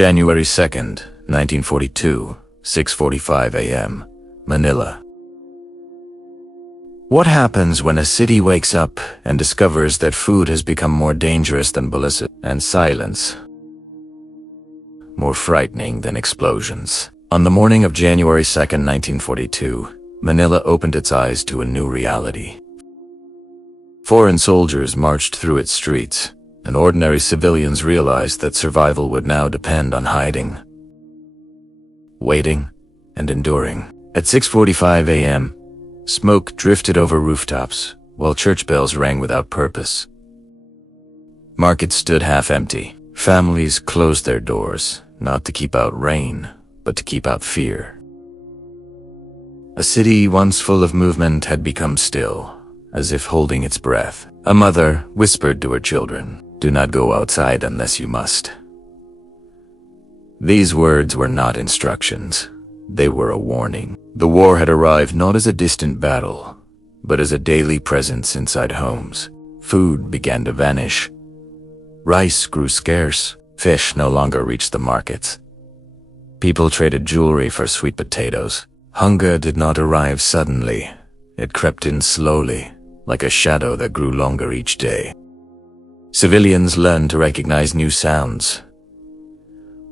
January 2nd, 1942, 6:45 a.m., Manila. What happens when a city wakes up and discovers that food has become more dangerous than bullets and silence more frightening than explosions? On the morning of January 2nd, 1942, Manila opened its eyes to a new reality. Foreign soldiers marched through its streets, and ordinary civilians realized that survival would now depend on hiding, waiting, and enduring. At 6:45 a.m., smoke drifted over rooftops, while church bells rang without purpose. Markets stood half empty. Families closed their doors, not to keep out rain, but to keep out fear. A city once full of movement had become still, as if holding its breath. A mother whispered to her children, "Do not go outside unless you must." These words were not instructions. They were a warning. The war had arrived not as a distant battle, but as a daily presence inside homes. Food began to vanish. Rice grew scarce. Fish no longer reached the markets. People traded jewelry for sweet potatoes. Hunger did not arrive suddenly. It crept in slowly, like a shadow that grew longer each day. Civilians learned to recognize new sounds.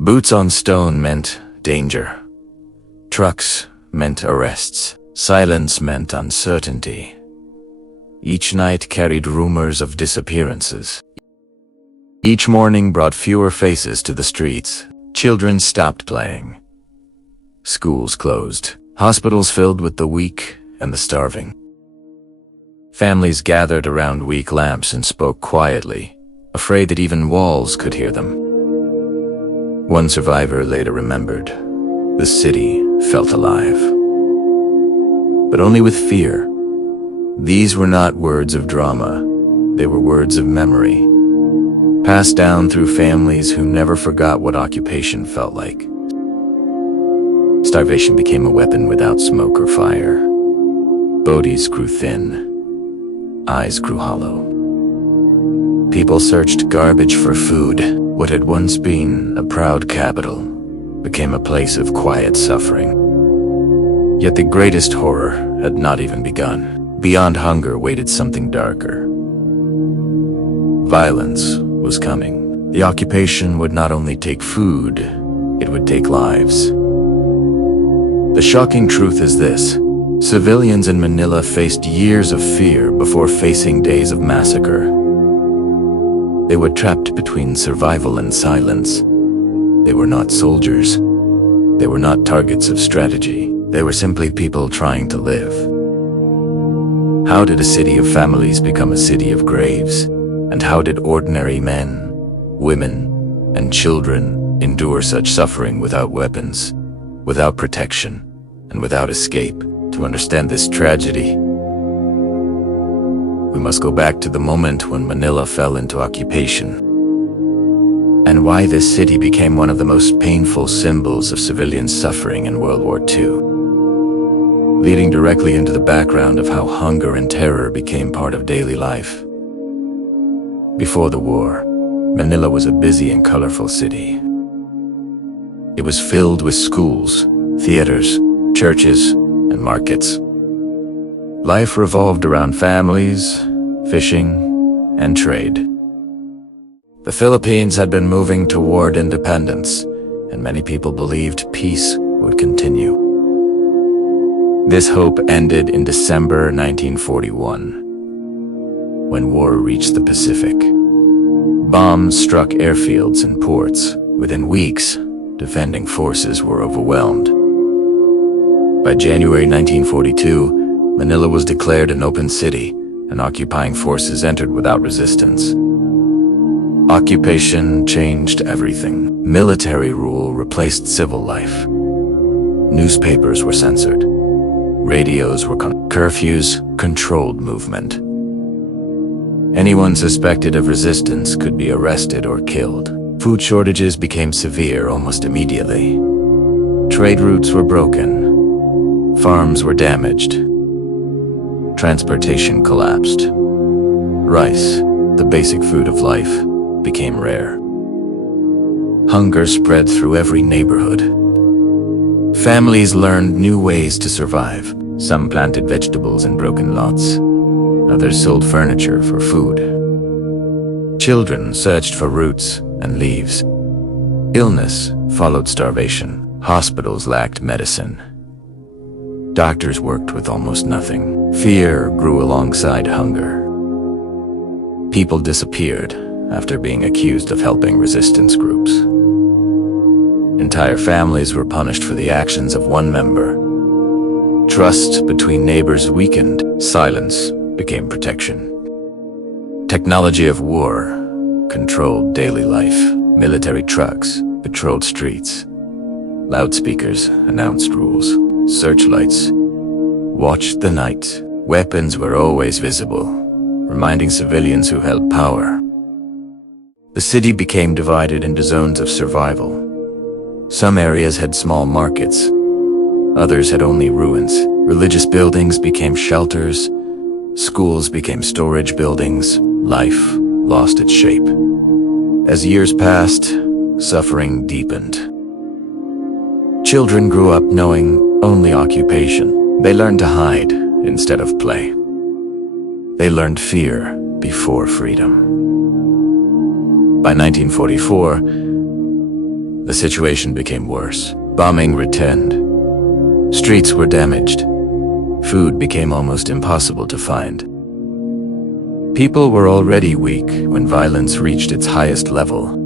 Boots on stone meant danger. Trucks meant arrests. Silence meant uncertainty. Each night carried rumors of disappearances. Each morning brought fewer faces to the streets. Children stopped playing. Schools closed. Hospitals filled with the weak and the starving. Families gathered around weak lamps and spoke quietly, afraid that even walls could hear them. One survivor later remembered, "The city felt alive." But only with fear. These were not words of drama. They were words of memory, passed down through families who never forgot what occupation felt like. Starvation became a weapon without smoke or fire. Bodies grew thin. Eyes grew hollow. People searched garbage for food. What had once been a proud capital became a place of quiet suffering. Yet the greatest horror had not even begun. Beyond hunger waited something darker. Violence was coming. The occupation would not only take food, it would take lives. The shocking truth is this: civilians in Manila faced years of fear before facing days of massacre. They were trapped between survival and silence. They were not soldiers. They were not targets of strategy. They were simply people trying to live. How did a city of families become a city of graves? And how did ordinary men, women, and children endure such suffering without weapons, without protection, and without escape? To understand this tragedy, we must go back to the moment when Manila fell into occupation, and why this city became one of the most painful symbols of civilian suffering in World War II, leading directly into the background of how hunger and terror became part of daily life. Before the war, Manila was a busy and colorful city. It was filled with schools, theaters, churches, and markets. Life revolved around families, fishing, and trade. The Philippines had been moving toward independence, and many people believed peace would continue. This hope ended in December 1941, when war reached the Pacific. Bombs struck airfields and ports. Within weeks, defending forces were overwhelmed. By January 1942, Manila was declared an open city, and occupying forces entered without resistance. Occupation changed everything. Military rule replaced civil life. Newspapers were censored. Radios were curfews controlled movement. Anyone suspected of resistance could be arrested or killed. Food shortages became severe almost immediately. Trade routes were broken. Farms were damaged. Transportation collapsed. Rice, the basic food of life, became rare. Hunger spread through every neighborhood. Families learned new ways to survive. Some planted vegetables in broken lots. Others sold furniture for food. Children searched for roots and leaves. Illness followed starvation. Hospitals lacked medicine. Doctors worked with almost nothing. Fear grew alongside hunger. People disappeared after being accused of helping resistance groups. Entire families were punished for the actions of one member. Trust between neighbors weakened. Silence became protection. Technology of war controlled daily life. Military trucks patrolled streets. Loudspeakers announced rules. Searchlights watched the night. Weapons were always visible, reminding civilians who held power. The city became divided into zones of survival. Some areas had small markets. Others had only ruins. Religious buildings became shelters. Schools became storage buildings. Life lost its shape. As years passed, suffering deepened. Children grew up knowing only occupation. They learned to hide instead of play. They learned fear before freedom. By 1944, the situation became worse. Bombing returned. Streets were damaged. Food became almost impossible to find. People were already weak when violence reached its highest level.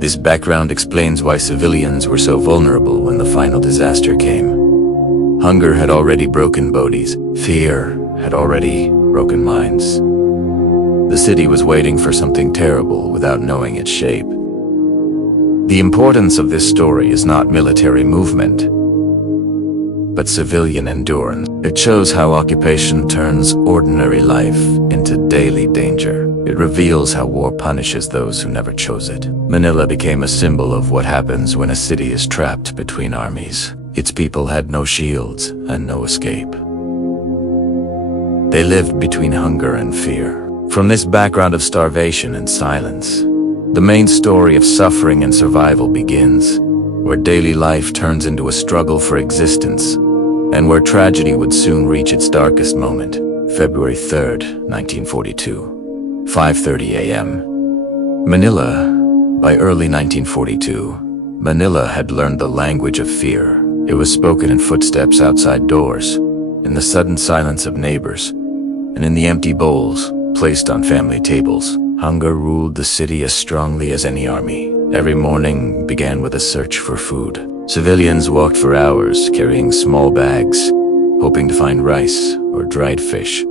This background explains why civilians were so vulnerable when the final disaster came. Hunger had already broken bodies. Fear had already broken minds. The city was waiting for something terrible without knowing its shape. The importance of this story is not military movement, but civilian endurance. It shows how occupation turns ordinary life into daily danger. It reveals how war punishes those who never chose it. Manila became a symbol of what happens when a city is trapped between armies. Its people had no shields and no escape. They lived between hunger and fear. From this background of starvation and silence, the main story of suffering and survival begins, where daily life turns into a struggle for existence, and where tragedy would soon reach its darkest moment. February 3rd, 1942, 5:30 a.m. Manila. By early 1942, Manila had learned the language of fear. It was spoken in footsteps outside doors, in the sudden silence of neighbors, and in the empty bowls placed on family tables. Hunger ruled the city as strongly as any army. Every morning began with a search for food. Civilians walked for hours, carrying small bags, hoping to find rice or dried fish.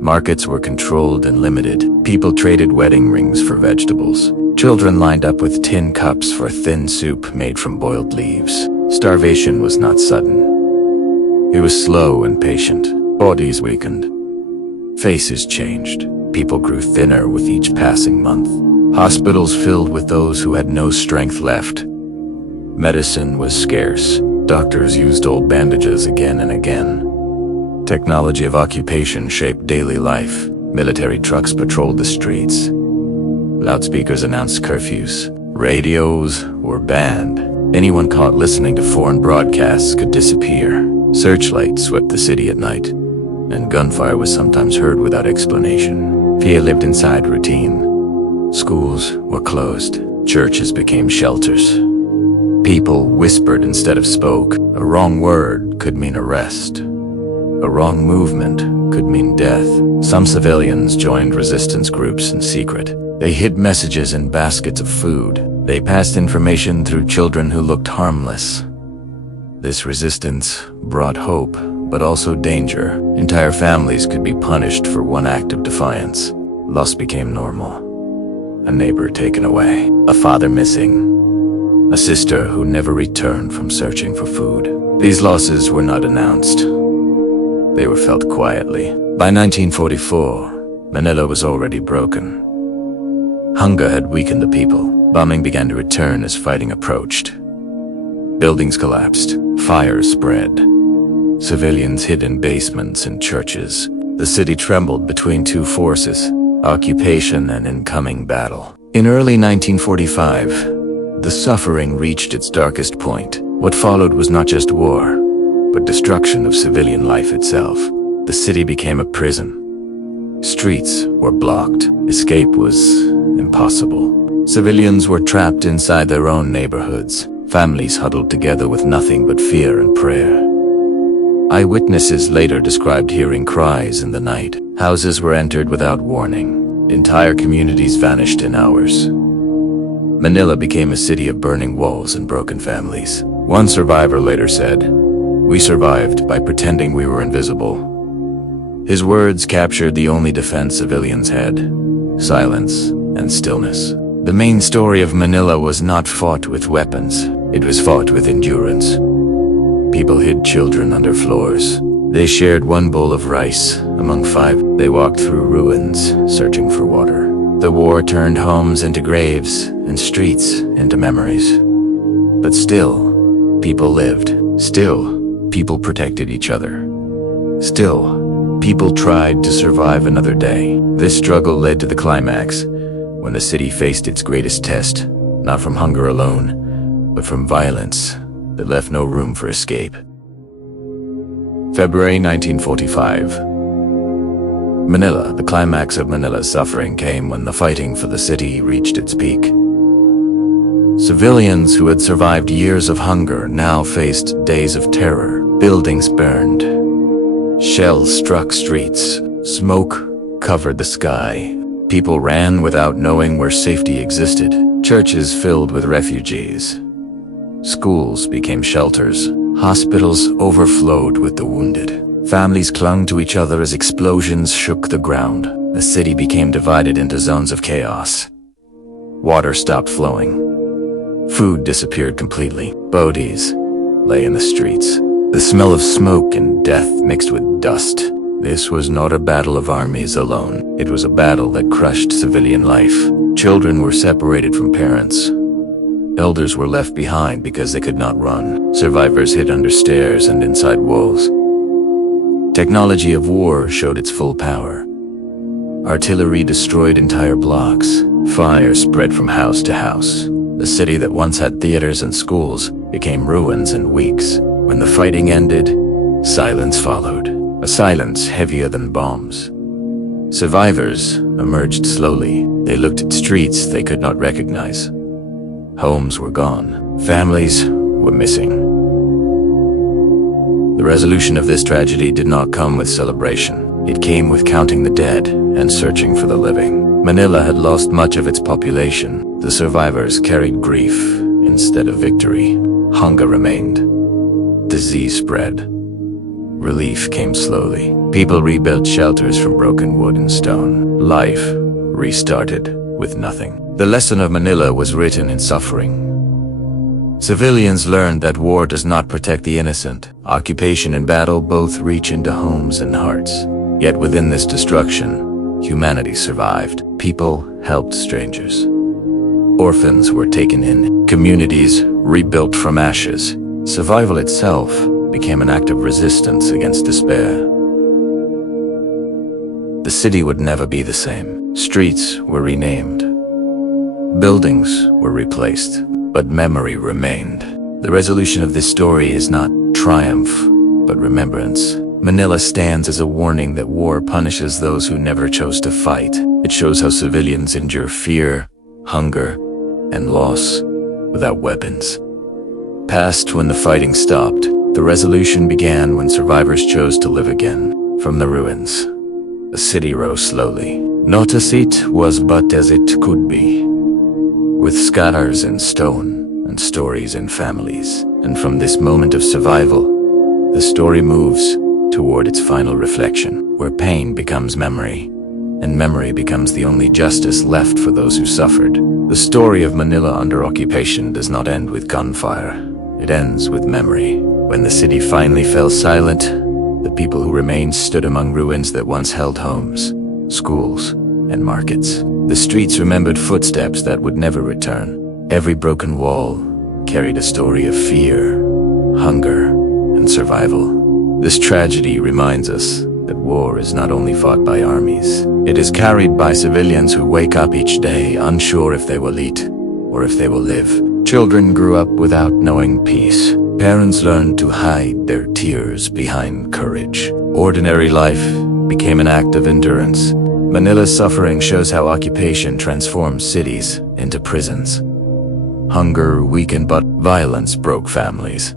Markets were controlled and limited. People traded wedding rings for vegetables. Children lined up with tin cups for thin soup made from boiled leaves. Starvation was not sudden. It was slow and patient. Bodies weakened. Faces changed. People grew thinner with each passing month. Hospitals filled with those who had no strength left. Medicine was scarce. Doctors used old bandages again and again. Technology of occupation shaped daily life. Military trucks patrolled the streets. Loudspeakers announced curfews. Radios were banned. Anyone caught listening to foreign broadcasts could disappear. Searchlights swept the city at night, and gunfire was sometimes heard without explanation. Fear lived inside routine. Schools were closed. Churches became shelters. People whispered instead of spoke. A wrong word could mean arrest. A wrong movement could mean death. Some civilians joined resistance groups in secret. They hid messages in baskets of food. They passed information through children who looked harmless. This resistance brought hope, but also danger. Entire families could be punished for one act of defiance. Loss became normal. A neighbor taken away. A father missing. A sister who never returned from searching for food. These losses were not announced. They were felt quietly. By 1944, Manila was already broken. Hunger had weakened the people. Bombing began to return as fighting approached. Buildings collapsed. Fires spread. Civilians hid in basements and churches. The city trembled between two forces, occupation and incoming battle. In early 1945, The suffering reached its darkest point. What followed was not just war, but destruction of civilian life itself. The city became a prison. Streets were blocked. Escape was impossible. Civilians were trapped inside their own neighborhoods. Families huddled together with nothing but fear and prayer. Eyewitnesses later described hearing cries in the night. Houses were entered without warning. Entire communities vanished in hours. Manila became a city of burning walls and broken families. One survivor later said, "We survived by pretending we were invisible." His words captured the only defense civilians had: silence and stillness. The main story of Manila was not fought with weapons. It was fought with endurance. People hid children under floors. They shared one bowl of rice among 5. They walked through ruins, searching for water. The war turned homes into graves and streets into memories. But still, people lived. Still, people protected each other. Still, people tried to survive another day. This struggle led to the climax, when the city faced its greatest test, not from hunger alone, but from violence that left no room for escape. February 1945. Manila. The climax of Manila's suffering came when the fighting for the city reached its peak. Civilians who had survived years of hunger now faced days of terror. Buildings burned. Shells struck streets. Smoke covered the sky. People ran without knowing where safety existed. Churches filled with refugees. Schools became shelters. Hospitals overflowed with the wounded. Families clung to each other as explosions shook the ground. The city became divided into zones of chaos. Water stopped flowing. Food disappeared completely. Bodies lay in the streets. The smell of smoke and death mixed with dust. This was not a battle of armies alone. It was a battle that crushed civilian life. Children were separated from parents. Elders were left behind because they could not run. Survivors hid under stairs and inside walls. Technology of war showed its full power. Artillery destroyed entire blocks. Fire spread from house to house. The city that once had theaters and schools became ruins in weeks. When the fighting ended, silence followed. A silence heavier than bombs. Survivors emerged slowly. They looked at streets they could not recognize. Homes were gone. Families were missing. The resolution of this tragedy did not come with celebration. It came with counting the dead and searching for the living. Manila had lost much of its population. The survivors carried grief instead of victory. Hunger remained. Disease spread. Relief came slowly. People rebuilt shelters from broken wood and stone. Life restarted with nothing. The lesson of Manila was written in suffering. Civilians learned that war does not protect the innocent. Occupation and battle both reach into homes and hearts. Yet within this destruction, humanity survived. People helped strangers. Orphans were taken in. Communities rebuilt from ashes. Survival itself became an act of resistance against despair. The city would never be the same. Streets were renamed. Buildings were replaced, but memory remained. The resolution of this story is not triumph, but remembrance. Manila stands as a warning that war punishes those who never chose to fight. It shows how civilians endure fear, hunger, and loss without weapons. Past when the fighting stopped, the resolution began when survivors chose to live again. From the ruins, the city rose slowly. Not as it was but as it could be, with scars in stone and stories in families. And from this moment of survival, the story moves toward its final reflection, where pain becomes memory, and memory becomes the only justice left for those who suffered. The story of Manila under occupation does not end with gunfire. It ends with memory. When the city finally fell silent, the people who remained stood among ruins that once held homes, schools, and markets. The streets remembered footsteps that would never return. Every broken wall carried a story of fear, hunger, and survival. This tragedy reminds us that war is not only fought by armies. It is carried by civilians who wake up each day unsure if they will eat or if they will live. Children grew up without knowing peace. Parents learned to hide their tears behind courage. Ordinary life became an act of endurance. Manila's suffering shows how occupation transforms cities into prisons. Hunger weakened, but violence broke families.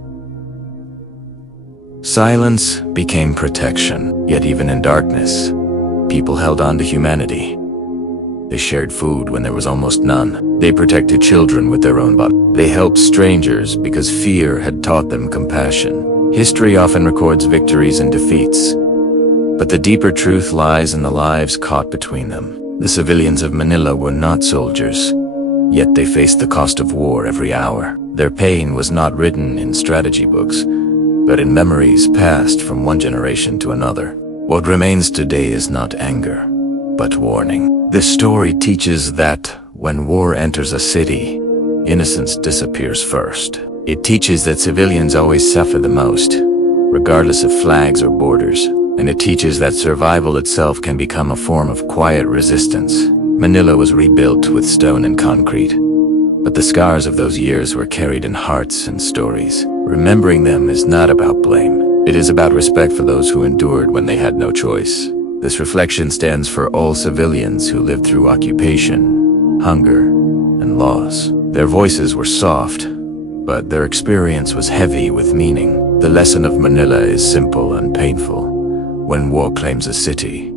Silence became protection, yet even in darkness, people held on to humanity. They shared food when there was almost none. They protected children with their own bodies. They helped strangers because fear had taught them compassion. History often records victories and defeats, but the deeper truth lies in the lives caught between them. The civilians of Manila were not soldiers, yet they faced the cost of war every hour. Their pain was not written in strategy books, but in memories passed from one generation to another. What remains today is not anger, but warning. This story teaches that when war enters a city, innocence disappears first. It teaches that civilians always suffer the most, regardless of flags or borders. And it teaches that survival itself can become a form of quiet resistance. Manila was rebuilt with stone and concrete, but the scars of those years were carried in hearts and stories. Remembering them is not about blame. It is about respect for those who endured when they had no choice. This reflection stands for all civilians who lived through occupation, hunger, and loss. Their voices were soft, but their experience was heavy with meaning. The lesson of Manila is simple and painful. When war claims a city,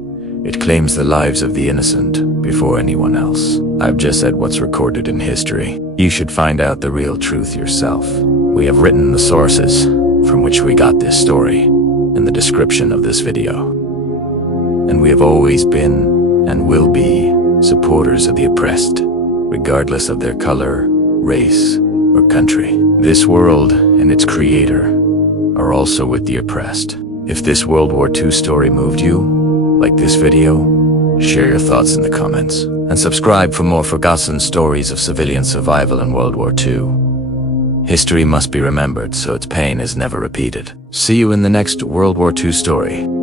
it claims the lives of the innocent before anyone else. I've just said what's recorded in history. You should find out the real truth yourself. We have written the sources from which we got this story in the description of this video. And we have always been and will be supporters of the oppressed, regardless of their color, race, or country. This world and its creator are also with the oppressed. If this World War II story moved you, like this video, share your thoughts in the comments, and subscribe for more forgotten stories of civilian survival in World War II. History must be remembered so its pain is never repeated. See you in the next World War II story.